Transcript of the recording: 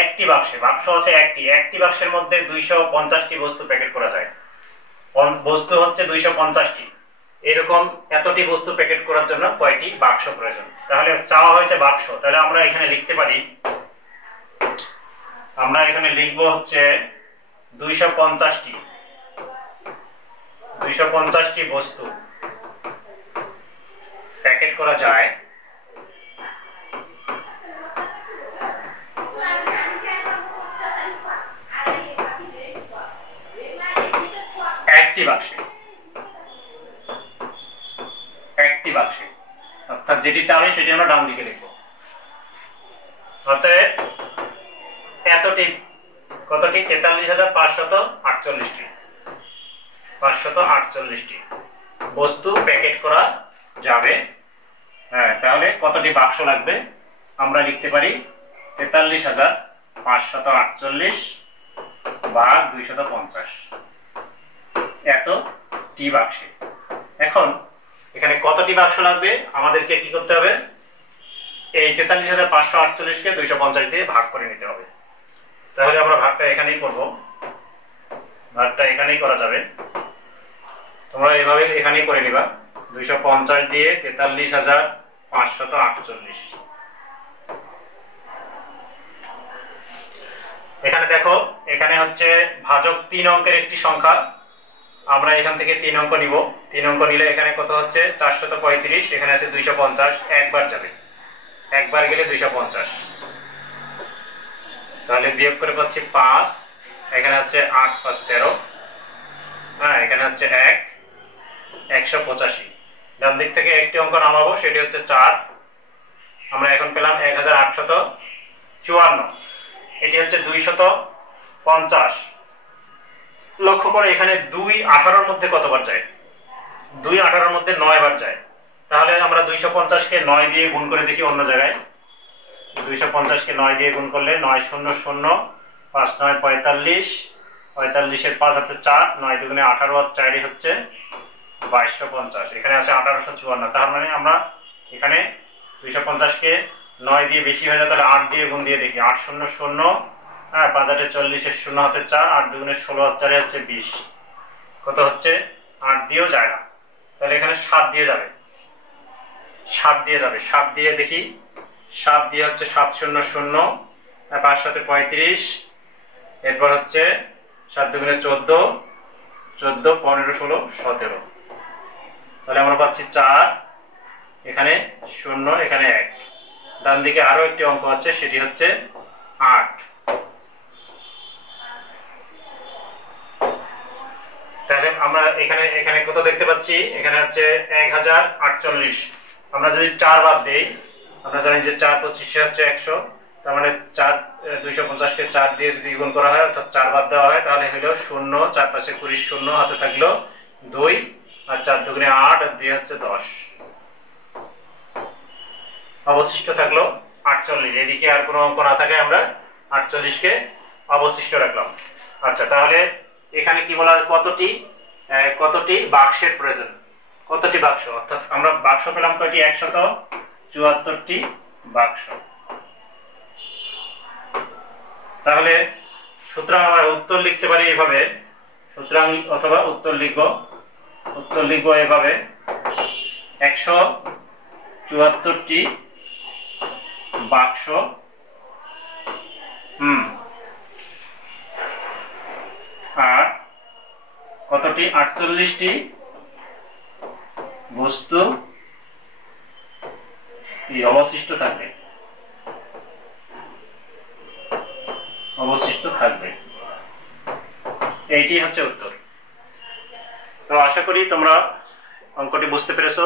একটি বাক্সে, বাক্স আছে একটি বাক্সের মধ্যে 250টি বস্তু প্যাকেট করা যায়। বস্তু হচ্ছে 250টি, এরকম এতটি বস্তু প্যাকেট করার জন্য কয়টি বাক্স প্রয়োজন? তাহলে চাওয়া হয়েছে বাক্স, তাহলে আমরা এখানে লিখতে পারি, আমরা এখানে লিখব হচ্ছে 250টি বস্তু প্যাকেট করা যায় একটি বাক্সে, অর্থাৎ যেটি চাবে সেটি আমরা ডান দিকে লিখব। অতএব এতটি, কতটি? 43,548টি বস্তু প্যাকেট করা যাবে। হ্যাঁ, তাহলে কতটি বাক্স লাগবে? আমরা লিখতে পারি 43,548 ভাগ 250, এতটি বাক্সে। এখন এখানে কতটি বাক্স লাগবে আমাদেরকে কি করতে হবে? এই 43,548কে 250 দিয়ে ভাগ করে নিতে হবে। তাহলে আমরা ভাগটা এখানেই করব, ভাগটা এখানেই করা যাবে। তোমরা এইভাবে এখানেই করে নিবা, 250 দিয়ে 43,548। এখানে দেখো, এখানে হচ্ছে ভাজক 3 অঙ্কের একটি সংখ্যা, আমরা এখান থেকে 3 অঙ্ক নিব। 3 অঙ্ক নিলে এখানে কত হচ্ছে? 435, এখানে আছে 250, একবার যাবে, একবার গেলে 250, তাহলে বিয়োগ করে পাচ্ছি 5, এখানে হচ্ছে 8 5 13, হ্যাঁ এখানে হচ্ছে 1, 185। ডান দিক থেকে একটি অঙ্ক নামাবো, সেটি হচ্ছে 4, আমরা এখন পেলাম 1854, এটি হচ্ছে 250। লক্ষ্য করে এখানে 2 18-র মধ্যে কতবার যায়? 2 18-র মধ্যে 9 বার যায়। তাহলে আমরা 250কে 9 দিয়ে গুণ করে দেখি অন্য জায়গায়। 250কে 9 দিয়ে গুণ করলে 9 0 0, 5 9 45, 45-এর 5 হচ্ছে 4, 9 দুগুণে 18 আর 4 হচ্ছে 2250, এখানে আছে 1854। তার মানে আমরা এখানে 250কে 9 দিয়ে বেশি হয়ে যায়, তাহলে 8 দিয়ে গুণ দিয়ে দেখি। 8 0 0, হ্যাঁ 5 8 40, 0 হাতে 4, 8 দুগুণে 16 আর 4 হচ্ছে 20, কত হচ্ছে? 8 দিয়েও যায় না, তাহলে এখানে 7 দিয়ে যাবে, 7 দিয়ে যাবে। 7 দিয়ে দেখি, 7 দিয়ে হচ্ছে 7 0 0, 5 7 35, এরপর হচ্ছে 7 দুগুণে 14, 14 15 16 17, তাহলে আমরা পাচ্ছি 4, এখানে 0, এখানে 1। ডান দিকে আরো একটি অঙ্ক আছে, সেটি হচ্ছে 8। তাহলে আমরা এখানে এখানে কত দেখতে পাচ্ছি? এখানে হচ্ছে 1048। আমরা যদি 4 বাদ দেই, আমরা জানি যে 4 25 হচ্ছে 100, তার মানে 250কে 4 দিয়ে যদি গুণ করা হয়, অর্থাৎ 4 বাদ দেওয়া হয়, তাহলে হলো 0, 4 5 20, 0 হাতে থাকলো 2, আর 4 দুগুণে 8 আর 2 হচ্ছে 10, অবশিষ্ট থাকলো 48। এদিকে আর কোনো অঙ্ক না থাকে, আমরা 48কে অবশিষ্ট রাখলাম। আচ্ছা, তাহলে এখানে কি বলা? কতটি বাক্সের প্রয়োজন? কতটি বাক্স? অর্থাৎ আমরা বাক্স পেলাম কয়টি? 174টি বাক্স। তাহলে সুতরাং আমরা উত্তর লিখতে পারি এভাবে, সুতরাং অথবা উত্তর লিখব এভাবে, 174টি বাক্স আর কতটি? 48টি বস্তু অবশিষ্ট থাকবে, এইটি হচ্ছে উত্তর। তো আশা করি তোমরা অঙ্কটি বুঝতে পেরেছো।